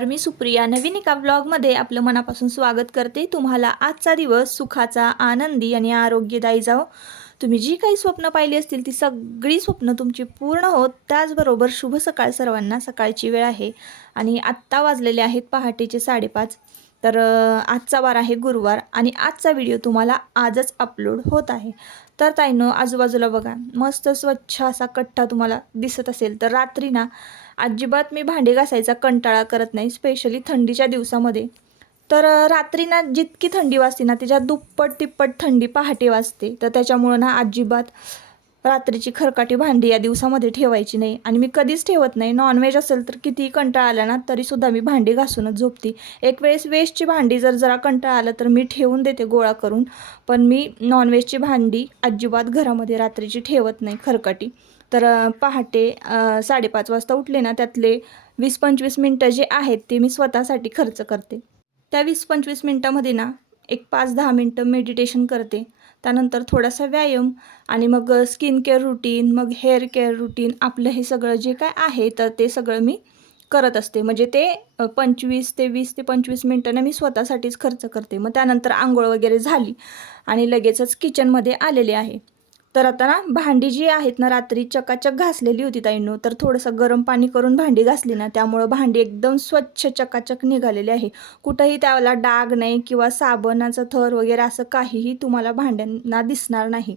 नमस्कार मी सुप्रिया. नवीन एका ब्लॉगमध्ये आपलं मनापासून स्वागत करते. तुम्हाला आजचा दिवस सुखाचा आनंदी आणि आरोग्यदायी जाओ तुम्ही जी काही स्वप्न पाहिली असतील ती सगळी स्वप्न तुमची पूर्ण होत. त्याचबरोबर शुभ सकाळ सर्वांना. सकाळची वेळ आहे आणि आत्ता वाजलेले आहेत पहाटेचे साडेपाच. तर आजचा वार आहे गुरुवार आणि आजचा व्हिडिओ तुम्हाला आजच अपलोड होत आहे. तर ताईनं आजूबाजूला बघा. मस्त स्वच्छ असा कट्टा तुम्हाला दिसत असेल. तर रात्री ना अजिबात मी भांडी घासायचा कंटाळा करत नाही स्पेशली थंडीच्या दिवसामध्ये. तर रात्री ना जितकी थंडी वाजते ना त्याच्या दुप्पट तिप्पट थंडी पहाटे वाजते. तर त्याच्यामुळं ना अजिबात रात्रीची खरकाटी भांडी या दिवसामध्ये ठेवायची नाही. आणि मी कधीच ठेवत नाही. नॉनव्हेज असेल तर कितीही कंटाळा आला ना तरीसुद्धा मी भांडी घासूनच झोपते. एक वेळेस वेजची भांडी जर जरा कंटाळा आला तर मी ठेवून देते गोळा करून. पण मी नॉनव्हेजची भांडी अजिबात घरामध्ये रात्रीची ठेवत नाही खरकाटी. तर पहाटे साडेपाच वाजता उठले ना त्यातले वीस पंचवीस मिनटं जे आहेत ते मी स्वतःसाठी खर्च करते. त्या वीस पंचवीस मिनटामध्ये ना एक पाच दहा मिनटं मेडिटेशन करते. त्यानंतर थोडासा व्यायाम आणि मग स्किन केअर रुटीन मग हेअर केअर रुटीन आपलं हे सगळं जे काय आहे तर ते सगळं मी करत असते. म्हणजे ते पंचवीस ते वीस ते पंचवीस मिनटानं मी स्वतःसाठीच खर्च करते. मग त्यानंतर आंघोळ वगैरे झाली आणि लगेचच किचनमध्ये आलेले आहे. तर आता ना भांडी जी आहेत ना रात्री चकाचक घासलेली होती ताईंनो तर थोडंसं गरम पाणी करून भांडी घासली ना त्यामुळं भांडी एकदम स्वच्छ चकाचक निघालेली आहे. कुठंही त्याला डाग नाही किंवा साबणाचं थर वगैरे असं काहीही तुम्हाला भांड्यांना दिसणार नाही.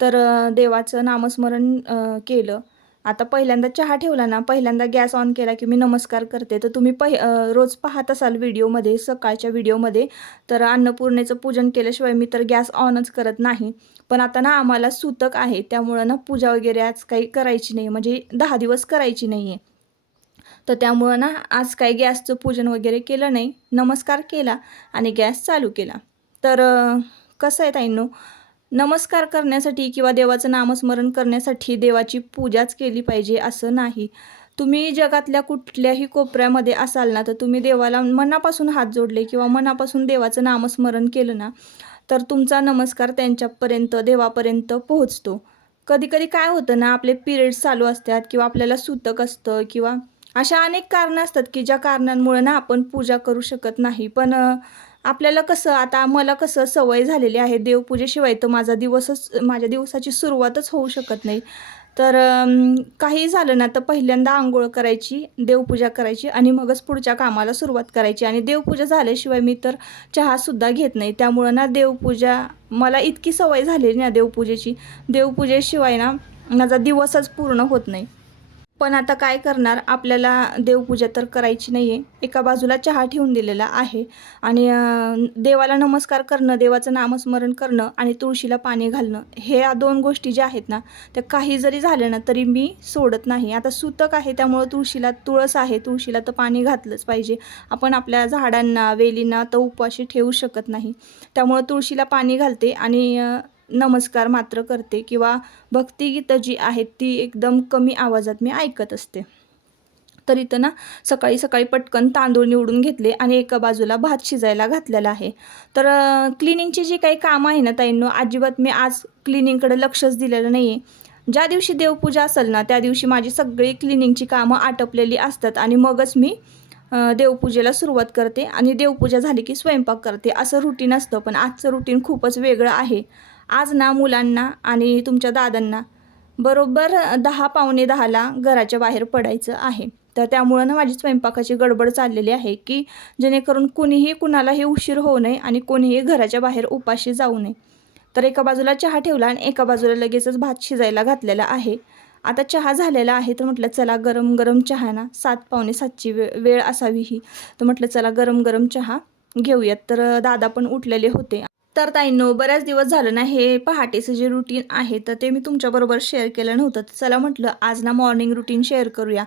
तर देवाचं नामस्मरण केलं. आता पहिल्यांदा चहा ठेवला ना पहिल्यांदा गॅस ऑन केला की मी नमस्कार करते. तर तुम्ही पहि रोज पाहत असाल व्हिडिओमध्ये सकाळच्या व्हिडिओमध्ये. तर अन्नपूर्णेचं पूजन केल्याशिवाय मी तर गॅस ऑनच करत नाही. पण आता ना आम्हाला सूतक आहे त्यामुळं ना पूजा वगैरे आज काही करायची नाही. म्हणजे दहा दिवस करायची नाही आहे तर त्यामुळं ना आज काही गॅसचं पूजन वगैरे केलं नाही. नमस्कार केला आणि गॅस चालू केला. तर कसं आहे ताईंनो? नमस्कार करण्यासाठी किंवा देवाचं नामस्मरण करण्यासाठी देवाची पूजाच केली पाहिजे असं नाही. तुम्ही जगातल्या कुठल्याही कोपऱ्यामध्ये असाल ना तर तुम्ही देवाला मनापासून हात जोडले किंवा मनापासून देवाचं नामस्मरण केलं ना तर तुमचा नमस्कार त्यांच्यापर्यंत देवापर्यंत पोहोचतो. कधी कधी काय होतं ना आपले पिरियड्स चालू असतात किंवा आपल्याला सुतक असतं किंवा अशा अनेक कारणं असतात की ज्या कारणांमुळे ना आपण पूजा करू शकत नाही. पण आपल्याला कसं आता मला कसं सवय झालेली आहे देवपूजेशिवाय तर माझा दिवसच माझ्या दिवसाची सुरुवातच होऊ शकत नाही. तर काही झालं ना तर पहिल्यांदा आंघोळ करायची देवपूजा करायची आणि मगच पुढच्या कामाला सुरुवात करायची. आणि देवपूजा झाल्याशिवाय मी तर चहासुद्धा घेत नाही. त्यामुळं ना देवपूजा मला इतकी सवय झालेली ना देवपूजेची. देवपूजेशिवाय ना माझा दिवसच पूर्ण होत नाही. पण आता काय करणार? आपल्याला देवपूजा तर करायची नाही आहे एका बाजूला चहा ठेवून दिलेला आहे आणि देवाला नमस्कार करणं देवाचं नामस्मरण करणं आणि तुळशीला पाणी घालणं हे या दोन गोष्टी ज्या आहेत ना त्या काही जरी झाल्या ना तरी मी सोडत नाही. आता सुतक आहे त्यामुळं तुळशीला तुळस आहे. तुळशीला तर पाणी घातलंच पाहिजे. आपण आपल्या झाडांना वेलींना तर उपाशी ठेवू शकत नाही. त्यामुळं तुळशीला पाणी घालते आणि नमस्कार मात्र करते किंवा भक्तिगीतं जी आहेत ती एकदम कमी आवाजात मी ऐकत असते. तर इथं ना सकाळी सकाळी पटकन तांदूळ निवडून घेतले आणि एका बाजूला भात शिजायला घातलेला आहे. तर क्लिनिंगची जी काही कामं आहे ना ताईंनो अजिबात मी आज क्लिनिंगकडे लक्षच दिलेलं नाही आहे ज्या दिवशी देवपूजा असेल ना त्या दिवशी माझी सगळी क्लिनिंगची कामं आटपलेली असतात आणि मगच मी देवपूजेला सुरुवात करते आणि देवपूजा झाली की स्वयंपाक करते. असं रुटीन असतं पण आजचं रुटीन खूपच वेगळं आहे. आज ना मुलांना आणि तुमच्या दादांना बरोबर दहा पावणे दहाला घराच्या बाहेर पडायचं आहे. तर त्यामुळं ना माझी स्वयंपाकाची गडबड चाललेली आहे की जेणेकरून कुणीही कुणालाही उशीर होऊ नये आणि कोणीही घराच्या बाहेर उपाशी जाऊ नये. तर एका बाजूला चहा ठेवला आणि एका बाजूला लगेचच भात शिजायला घातलेला आहे. आता चहा झालेला आहे तर म्हटलं चला गरम गरम चहा ना सात पावणे सातची वेळ वेळ असावी ही. तर म्हटलं चला गरम गरम चहा घेऊयात. तर दादा पण उठलेले होते. तर ताईंनो बऱ्याच दिवस झालं ना हे पहाटेचं जे रुटीन आहे तर ते मी तुमच्याबरोबर शेअर केलं नव्हतं. तर चला म्हटलं आज ना मॉर्निंग रुटीन शेअर करूया.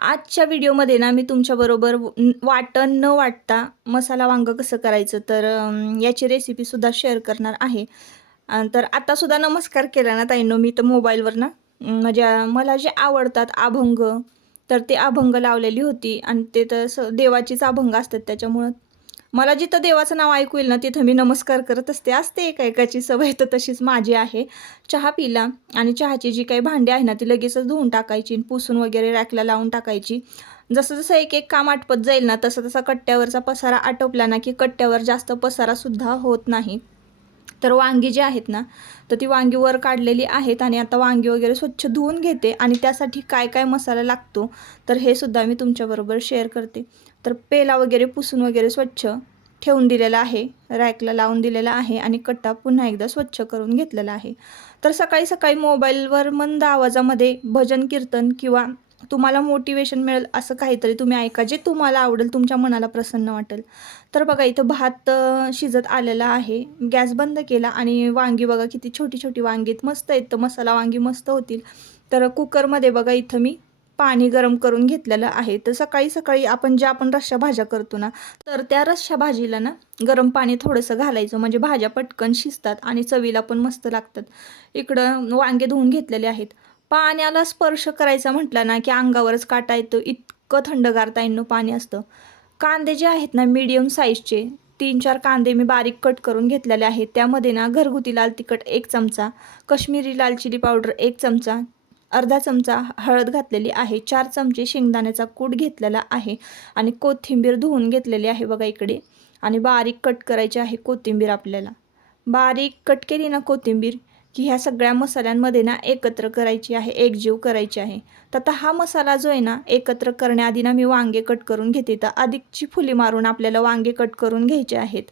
आजच्या व्हिडिओमध्ये ना मी तुमच्याबरोबर वाटण न वाटता मसाला वांगं कसं करायचं तर याची रेसिपीसुद्धा शेअर करणार आहे. तर आत्तासुद्धा नमस्कार केला ना ताईंनो मी तर मोबाईलवर ना म्हणजे मला जे आवडतात अभंग तर ते अभंग लावलेली होती. आणि ते तर स देवाचीच अभंग असतात त्याच्यामुळं मला जिथं देवाचं नाव ऐकू येईल ना तिथं मी नमस्कार करत असते. असते एका एकाची सवय तर तशीच माझी आहे. चहा पिला आणि चहाची जी काही भांडी आहे ना ती लगेचच धुवून टाकायची पुसून वगैरे रॅकला लावून टाकायची. जसं जसं एक एक काम आटपत जाईल ना तसं तसा कट्ट्यावरचा पसारा आटोपला ना की कट्ट्यावर जास्त पसारासुद्धा होत नाही. तर वांगी जी आहेत ना तर ती वांगी वर काढलेली आहेत आणि आता वांगी वगैरे स्वच्छ धुवून घेते आणि त्यासाठी काय काय मसाला लागतो तर हे सुद्धा मी तुमच्याबरोबर शेअर करते. तर पेला वगैरे पुसून वगैरे स्वच्छ ठेवून दिलेला आहे. रॅकला लावून दिलेला आहे आणि कट्टा पुन्हा एकदा स्वच्छ करून घेतलेला आहे. तर सकाळी सकाळी मोबाईलवर मंद आवाजामध्ये भजन कीर्तन किंवा तुम्हाला मोटिवेशन मिळेल असं काहीतरी तुम्ही ऐका जे तुम्हाला आवडेल तुमच्या मनाला प्रसन्न वाटेल. तर बघा इथं भात शिजत आलेला आहे. गॅस बंद केला आणि वांगी बघा किती छोटी छोटी वांगी आहेत. मस्त आहेत. तर मसाला वांगी मस्त होतील. तर कुकरमध्ये बघा इथं मी पाणी गरम करून घेतलेलं आहे. तर सकाळी सकाळी आपण ज्या आपण रश्या भाज्या करतो ना तर त्या रश्या भाजीला ना गरम पाणी थोडंसं घालायचं. म्हणजे भाज्या पटकन शिजतात आणि चवीला पण मस्त लागतात. इकडं वांगे धुवून घेतलेले आहेत. पाण्याला स्पर्श करायचा म्हटलं ना की अंगावरच काटा येतो. इतकं थंडगार ताईंनो पाणी असतं. कांदे जे आहेत ना मीडियम साईजचे तीन चार कांदे मी बारीक कट करून घेतलेले आहेत. त्यामध्ये ना घरगुती लाल तिखट एक चमचा कश्मीरी लाल चिली पावडर एक चमचा अर्धा चमचा हळद घातलेली आहे. चार चमचे शेंगदाण्याचा कूट घेतलेला आहे आणि कोथिंबीर धुवून घेतलेली आहे बघा इकडे. आणि बारीक कट करायची आहे कोथिंबीर आपल्याला. बारीक कट केली ना कोथिंबीर की ह्या सगळ्या मसाल्यांमध्ये ना एकत्र करायची आहे एकजीव करायची आहे. तर आता हा मसाला जो आहे ना एकत्र करण्याआधी ना मी वांगे कट करून घेते. तर अधिकची फुली मारून आपल्याला वांगे कट करून घ्यायचे आहेत.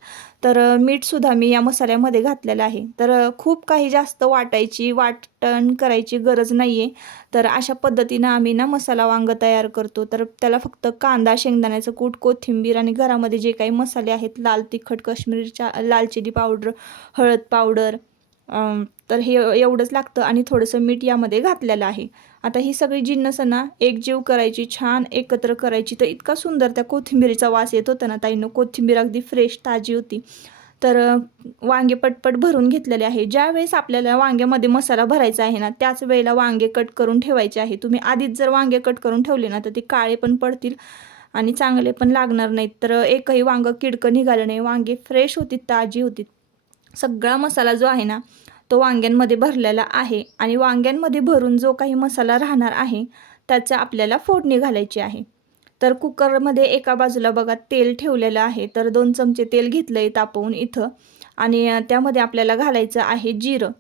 तर मीठसुद्धा मी या मसाल्यामध्ये घातलेलं आहे. तर खूप काही जास्त वाटायची वाटण करायची गरज नाही आहे तर अशा पद्धतीनं आम्ही ना मसाला वांगं तयार करतो. तर त्याला फक्त कांदा शेंगदाण्याचं कूट कोथिंबीर आणि घरामध्ये जे काही मसाले आहेत लाल तिखट काश्मीरच्या लाल चिली पावडर हळद पावडर तर हे एवढंच लागतं आणि थोडंसं मीठ यामध्ये घातलेलं आहे. आता ही सगळी जिन्नस ना एकजीव करायची छान एकत्र करायची. तर इतका सुंदर त्या कोथिंबीरीचा वास येत होता ना ताईनं. कोथिंबीर अगदी फ्रेश ताजी होती. तर वांगे पटपट भरून घेतलेले आहे. ज्या वेळेस आपल्याला वांग्यामध्ये मसाला भरायचा आहे ना त्याच वेळेला वांगे कट करून ठेवायचे आहे. तुम्ही आधीच जर वांगे कट करून ठेवले ना तर ते काळे पण पडतील आणि चांगले पण लागणार नाहीत. तर एकही वांगं किडकं निघालं नाही. वांगे फ्रेश होती ताजी होती. सगळा मसाला जो आहे ना तो वांग्यांमध्ये भरलेला आहे. आणि वांग्यांमध्ये भरून जो काही मसाला राहणार आहे त्याचा आपल्याला फोडणी घालायची आहे. तर कुकरमध्ये एका बाजूला बघा तेल ठेवलेलं आहे. तर दोन चमचे तेल घेतलं आहे तापवून इथं. आणि त्यामध्ये आपल्याला घालायचं आहे जिरं.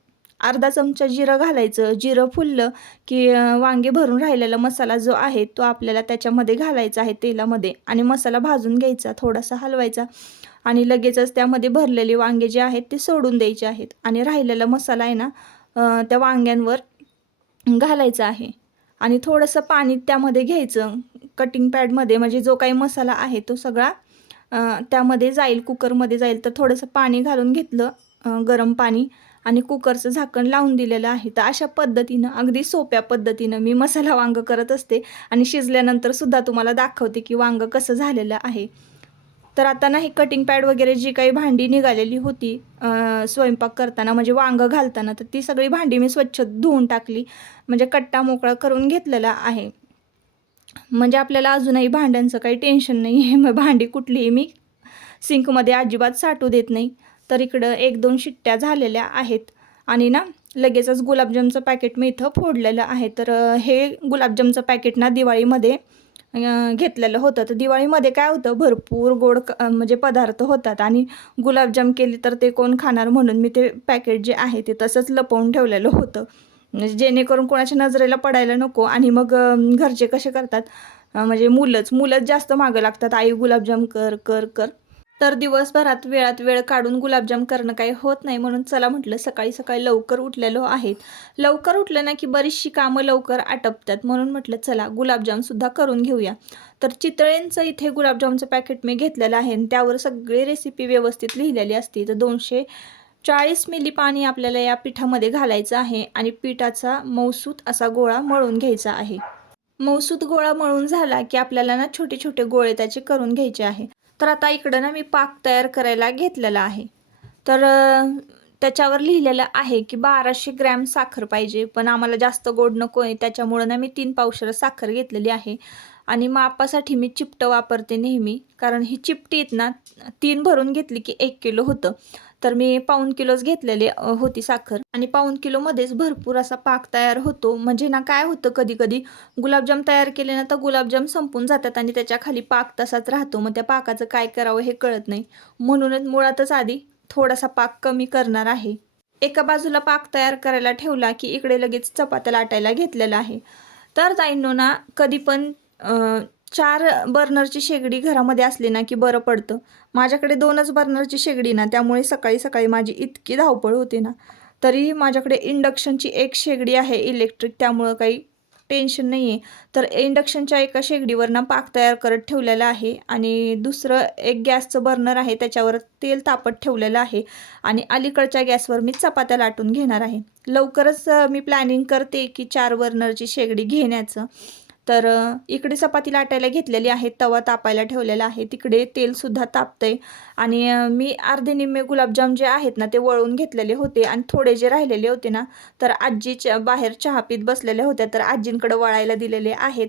अर्धा चमचा जिरं घालायचं. जिरं फुललं की वांगे भरून राहिलेला मसाला जो आहे तो आपल्याला त्याच्यामध्ये घालायचा आहे तेलामध्ये. आणि मसाला भाजून घ्यायचा थोडासा हलवायचा. आणि लगेचच त्यामध्ये भरलेले वांगे जे आहेत ते सोडून द्यायचे आहेत. आणि राहिलेला मसाला आहे ना त्या वांग्यांवर घालायचा आहे. आणि थोडंसं पाणी त्यामध्ये घ्यायचं. कटिंग पॅडमध्ये म्हणजे जो काही मसाला आहे तो सगळा त्यामध्ये जाईल कुकरमध्ये जाईल. तर थोडंसं पाणी घालून घेतलं गरम पाणी आणि कुकरचं झाकण लावून दिलेलं आहे. तर अशा पद्धतीनं अगदी सोप्या पद्धतीनं मी मसाला वांग करत असते. आणि शिजल्यानंतर सुद्धा तुम्हाला दाखवते की वांग कसं झालेलं आहे. तर आता नाही कटिंग पॅड वगैरे जी काही भांडी निघालेली होती स्वयंपाक करताना म्हणजे वांगं घालताना तर ती सगळी भांडी मी स्वच्छ धुवून टाकली. म्हणजे कट्टा मोकळा करून घेतलेला आहे. म्हणजे आपल्याला अजूनही भांड्यांचं काही टेन्शन नाही आहे मग भांडी कुठलीही मी सिंकमध्ये अजिबात साठू देत नाही. तर इकडं एक दोन शिट्ट्या झालेल्या आहेत. आणि ना लगेचच गुलाबजामचं पॅकेट मी इथं फोडलेलं आहे. तर हे गुलाबजामचं पॅकेट ना दिवाळीमध्ये घेतलेलं होतं. तर दिवाळीमध्ये काय होतं भरपूर गोड क- म्हणजे पदार्थ होतात आणि गुलाबजाम केले तर ते कोण खाणार म्हणून मी ते पॅकेट जे आहे ते तसंच लपवून ठेवलेलं होतं. म्हणजे जेणेकरून कोणाच्या नजरेला पडायला नको आणि मग घरचे कसे करतात म्हणजे मुलंच मुलंच जास्त मागं लागतात. आई गुलाबजाम कर कर कर. तर दिवसभरात वेळात वेळ काढून गुलाबजाम करणं काही होत नाही म्हणून चला म्हटलं सकाळी सकाळी लवकर उठलेलो आहेत. लवकर उठलं ना की बरीचशी कामं लवकर आटपतात म्हणून म्हटलं चला गुलाबजामसुद्धा करून घेऊया. तर चितळेंचं इथे गुलाबजामचं पॅकेट मी घेतलेलं आहे आणि त्यावर सगळी रेसिपी व्यवस्थित लिहिलेली असते. तर दोनशे चाळीस मिली पाणी आपल्याला या पिठामध्ये घालायचं आहे आणि पिठाचा मौसूत असा गोळा मळून घ्यायचा आहे. मौसूत गोळा मळून झाला की आपल्याला ना छोटे छोटे गोळे त्याचे करून घ्यायचे आहे. तर आता इकडं ना मी पाक तयार करायला घेतलेला आहे. तर त्याच्यावर लिहिलेलं आहे की बाराशे ग्रॅम साखर पाहिजे पण आम्हाला जास्त गोड नको आहे. त्याच्यामुळं ना मी तीन पावशर साखर घेतलेली आहे. आणि मापासाठी मी चिपटं वापरते नेहमी. कारण ही चिपटी आहेत ना तीन भरून घेतली की एक किलो होतं. तर मी पाऊन किलोच घेतलेले होती साखर. आणि पाऊन किलोमध्येच भरपूर असा पाक तयार होतो. म्हणजे ना काय होतं कधी कधी गुलाबजाम तयार केले ना तर गुलाबजाम संपून जातात आणि त्याच्याखाली पाक तसाच राहतो. मग त्या पाकाचं काय करावं हे कळत नाही. म्हणूनच मुळातच आधी थोडासा पाक कमी करणार आहे. एका बाजूला पाक तयार करायला ठेवला की इकडे लगेच चपात्या लाटायला घेतलेला आहे. तर ताईंनो ना कधी पण चार बर्नरची शेगडी घरामध्ये असली ना की बरं पडतं. माझ्याकडे दोनच बर्नरची शेगडी ना त्यामुळे सकाळी सकाळी माझी इतकी धावपळ होते ना. तरी माझ्याकडे इंडक्शनची एक शेगडी आहे इलेक्ट्रिक त्यामुळं काही टेन्शन नाही आहे तर इंडक्शनच्या एका शेगडीवर ना पाक तयार करत ठेवलेला आहे आणि दुसरं एक गॅसचं बर्नर आहे त्याच्यावर तेल तापत ठेवलेलं आहे आणि अलीकडच्या गॅसवर मी चपात्या लाटून घेणार आहे. लवकरच मी प्लॅनिंग करते की चार बर्नरची शेगडी घेण्याचं. तर इकडे चपाती लाटायला घेतलेली आहे तवा तापायला ठेवलेला आहे. तिकडे तेलसुद्धा तापतंय. आणि मी अर्धे निम्मे गुलाबजाम जे आहेत ना ते वळून घेतलेले होते. आणि थोडे जे राहिलेले होते ना तर आजीच्या बाहेर चहा पीत बसलेल्या होत्या. तर आजींकडे वळायला दिलेले आहेत.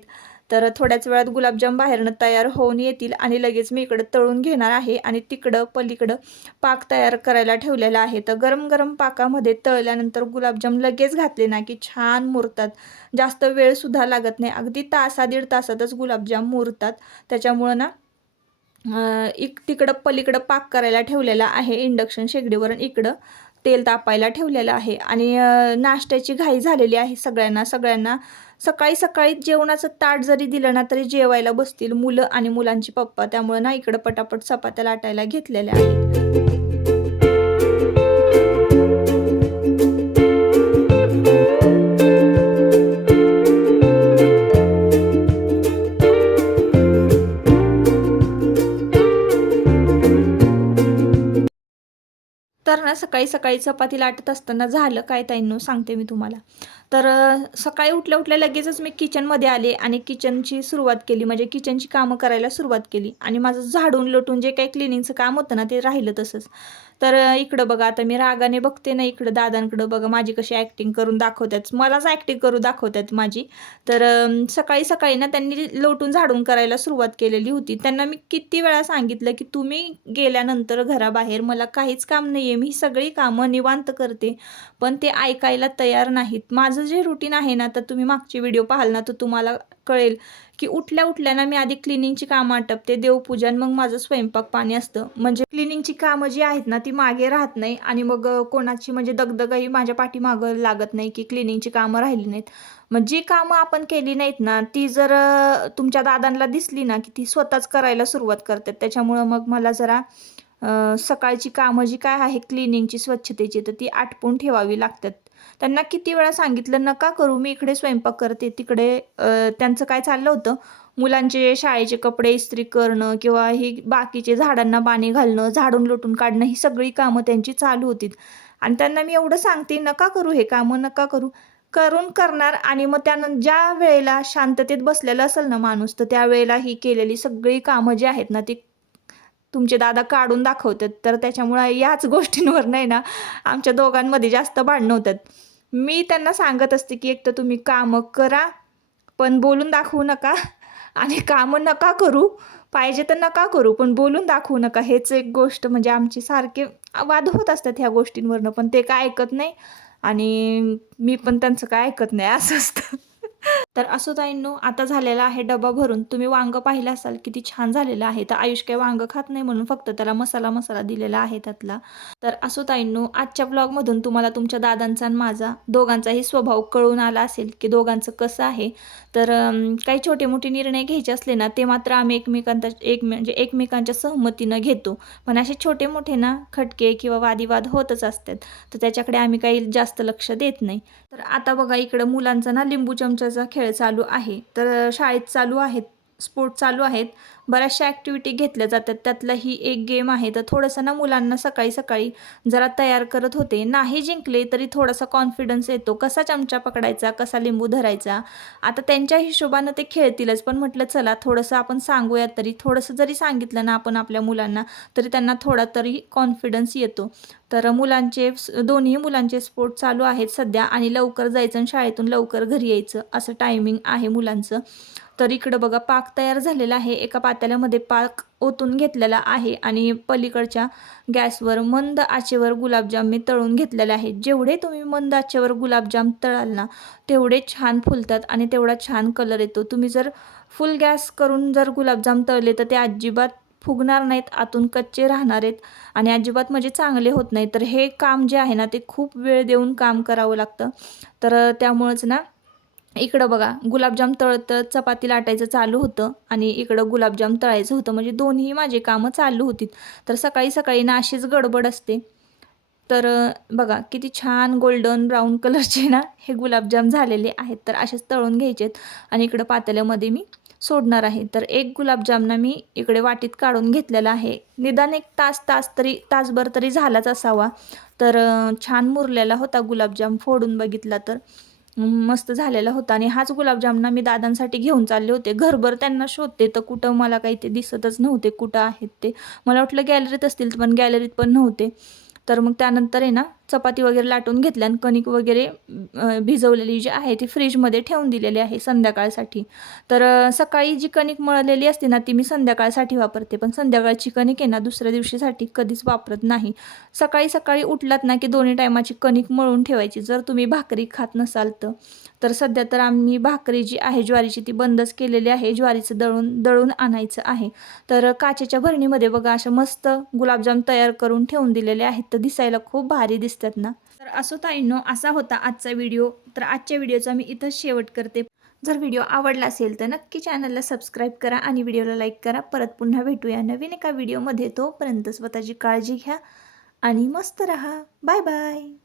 तर थोड्याच वेळात गुलाबजाम बाहेरनं तयार होऊन येतील आणि लगेच मी इकडं तळून घेणार आहे आणि तिकडं पलीकडं पाक तयार करायला ठेवलेला आहे. तर गरम गरम पाकामध्ये तळल्यानंतर गुलाबजाम लगेच घातले ना की छान मुरतात. जास्त वेळसुद्धा लागत नाही. अगदी तासा दीड तासातच गुलाबजाम मुरतात. त्याच्यामुळं ना इक तिकडं पलीकडं पाक करायला ठेवलेला आहे. इंडक्शन शेगडीवर इकडं तेल तापायला ठेवलेलं आहे. आणि नाश्त्याची घाई झालेली आहे सगळ्यांना. सगळ्यांना सकाळी सकाळी जेवणाचं ताट जरी दिलं ना तरी जेवायला बसतील मुलं आणि मुलांची पप्पा. त्यामुळं ना इकडं पटापट चपात्या लाटायला घेतलेल्या आहेत. ना सकाळी सकाळी चपाती लाटत असताना झालं काय ताईंनो सांगते मी तुम्हाला. तर सकाळी उठल्या उठल्या लगेचच मी किचनमध्ये आले आणि किचनची सुरुवात केली. म्हणजे किचनची कामं करायला सुरुवात केली. आणि माझं झाडून लोटून जे काही क्लिनिंगचं काम होतं ना ते राहिलं तसंच. तर इकडं बघा आता मी रागाने बघते ना इकडं दादांकडं बघा माझी कशी ॲक्टिंग करून दाखवतात. मलाच ॲक्टिंग करू दाखवतात माझी. तर सकाळी सकाळी ना त्यांनी लोटून झाडून करायला सुरुवात केलेली होती. त्यांना मी किती वेळा सांगितलं की तुम्ही गेल्यानंतर घराबाहेर मला काहीच काम नाही आहे मी सगळी कामं निवांत करते. पण ते ऐकायला तयार नाहीत. माझं जे रुटीन आहे ना तर तुम्ही मागचे व्हिडिओ पाहाल ना तर तुम्हाला कळेल की उठल्या उठल्या ना मी आधी क्लिनिंगची कामं आटपते देवपूजन मग माझं स्वयंपाक पाणी असतं. म्हणजे क्लिनिंगची कामं जी आहेत ना ती मागे राहत नाही आणि मग कोणाची म्हणजे दगदगही माझ्या पाठीमागं लागत नाही की क्लिनिंगची कामं राहिली नाहीत. मग जी कामं आपण केली नाहीत ना ती जर तुमच्या दादांना दिसली ना की ती स्वतःच करायला सुरुवात करतात. त्याच्यामुळं मग मला जरा सकाळची कामं जी काय आहे क्लिनिंगची स्वच्छतेची तर ती आटपून ठेवावी लागतात. त्यांना किती वेळा सांगितलं नका करू मी इकडे स्वयंपाक करते तिकडे त्यांचं काय चाललं होतं? मुलांचे शाळेचे कपडे इस्त्री करणं किंवा ही बाकीचे झाडांना पाणी घालणं झाडून लोटून काढणं ही सगळी कामं त्यांची चालू होती. आणि त्यांना मी एवढं सांगते नका करू हे कामं नका करू. करून करणार आणि मग त्यानं ज्या वेळेला शांततेत बसलेलं असेल ना माणूस तर त्यावेळेला ही केलेली सगळी कामं जी आहेत ना ती तुमचे दादा काढून दाखवतात. तर त्याच्यामुळं याच गोष्टींवर नाही ना आमच्या दोघांमध्ये जास्त भांडणं होतात. मी त्यांना सांगत असते की एक तर तुम्ही कामं करा पण बोलून दाखवू नका आणि कामं नका करू. पाहिजे तर नका करू पण बोलून दाखवू नका. हेच एक गोष्ट म्हणजे आमची सारखे वाद होत असतात ह्या गोष्टींवरनं पण ते काय ऐकत नाही आणि मी पण त्यांचं काय ऐकत नाही असं असतं. तर असो ताईंनो आता झालेला आहे डबा भरून. तुम्ही वांग पाहिलं असाल किती छान झालेलं आहे. तर आयुष काही वांग खात नाही म्हणून फक्त त्याला मसाला मसाला दिलेला आहे त्यातला. तर असो ताईंनो आजच्या ब्लॉगमधून तुम्हाला तुमच्या दादांचा आणि माझा दोघांचाही स्वभाव कळून आला असेल की दोघांचं कसं आहे. तर काही छोटे मोठे निर्णय घ्यायचे असले ना ते मात्र आम्ही एकमेकांचा एक म्हणजे एकमेकांच्या सहमतीनं घेतो. पण असे छोटे मोठे ना खटके किंवा वादिवाद होतच असतात. तर त्याच्याकडे आम्ही काही जास्त लक्ष देत नाही. तर आता बघा इकडं मुलांचा ना लिंबू चमच्याचा खेळ चालू आहे. तर शाळेत चालू आहेत स्पोर्ट चालू आहेत. बऱ्याचशा ॲक्टिव्हिटी घेतल्या जातात. त्यातलं ही एक गेम आहे. तर थोडंसं ना मुलांना सकाळी सकाळी जरा तयार करत होते. नाही जिंकले तरी थोडासा कॉन्फिडन्स येतो. कसा चमचा पकडायचा? कसा लिंबू धरायचा? आता त्यांच्या हिशोबानं ते खेळतीलच. पण म्हटलं चला थोडंसं आपण सांगूयात तरी. थोडंसं जरी सांगितलं ना आपण आपल्या मुलांना तरी त्यांना थोडा तरी कॉन्फिडन्स येतो. तर मुलांचे दोन्ही मुलांचे स्पोर्ट चालू आहेत सध्या. आणि लवकर जायचं आणि शाळेतून लवकर घरी यायचं. असं टायमिंग आहे मुलांचं. तर इकडं बघा पाक तयार झालेला आहे. एका पातेल्यामध्ये पाक ओतून घेतलेला आहे आणि पलीकडच्या गॅसवर मंद आचेवर गुलाबजाम मी तळून घेतलेले आहे. जेवढे तुम्ही मंद आचेवर गुलाबजाम तळाल ना तेवढे छान फुलतात आणि तेवढा छान कलर येतो. तुम्ही जर फुल गॅस करून जर गुलाबजाम तळले तर ते अजिबात फुगणार नाहीत आतून कच्चे राहणार आहेत आणि अजिबात म्हणजे चांगले होत नाही. तर हे काम जे आहे ना ते खूप वेळ देऊन काम करावं लागतं. तर त्यामुळंच ना इकडं बघा गुलाबजाम तळत तळत चपाती लाटायचं चालू होतं आणि इकडं गुलाबजाम तळायचं होतं. म्हणजे दोन्ही माझे कामं चालू होती तर सकाळी सकाळी ना अशीच गडबड असते. तर बघा किती छान गोल्डन ब्राऊन कलरचे ना हे गुलाबजाम झालेले आहेत. तर असेच तळून घ्यायचेत आणि इकडं पातेल्यामध्ये मी सोडणार आहे. तर एक गुलाबजामना मी इकडे वाटीत काढून घेतलेला आहे. निदान एक तास तास तरी तासभर तरी झालाच असावा. तर छान मुरलेला होता गुलाबजाम फोडून बघितला तर. मस्त झालेला होता. आणि हाच गुलाबजामना मी दादांसाठी घेऊन चालले होते. घरभर त्यांना शोधते तर कुठं मला काही ते दिसतच नव्हते कुठं आहेत ते. मला वाटलं गॅलरीत असतील पण गॅलरीत पण नव्हते. तर मग त्यानंतर आहे ना चपाती वगैरे लाटून घेतल्या आणि कणिक वगैरे भिजवलेली जी आहे ती फ्रीजमध्ये ठेवून दिलेली आहे संध्याकाळसाठी. तर सकाळी जी कणिक मळलेली असते ना ती मी संध्याकाळसाठी वापरते. पण संध्याकाळची कणिक आहे ना दुसऱ्या दिवशीसाठी कधीच वापरत नाही. सकाळी सकाळी उठलात ना की दोन्ही टायमाची कणिक मळून ठेवायची. जर तुम्ही भाकरी खात नसाल तर. तर सध्या तर आम्ही भाकरी जी आहे ज्वारीची ती बंदच केलेली आहे. ज्वारीचं दळून दळून आणायचं आहे. तर काचेच्या भरणीमध्ये बघा अशा मस्त गुलाबजाम तयार करून ठेवून दिलेले आहेत. तर दिसायला खूप भारी दिसतात ना. तर असो ताईंनो असा होता आजचा व्हिडिओ. तर आजच्या व्हिडिओचा मी इथंच शेवट करते. जर व्हिडिओ आवडला असेल तर नक्की चॅनलला सबस्क्राईब करा आणि व्हिडिओला लाईक करा. परत पुन्हा भेटूया नवीन एका व्हिडिओमध्ये. तोपर्यंत स्वतःची काळजी घ्या आणि मस्त रहा. Bye bye.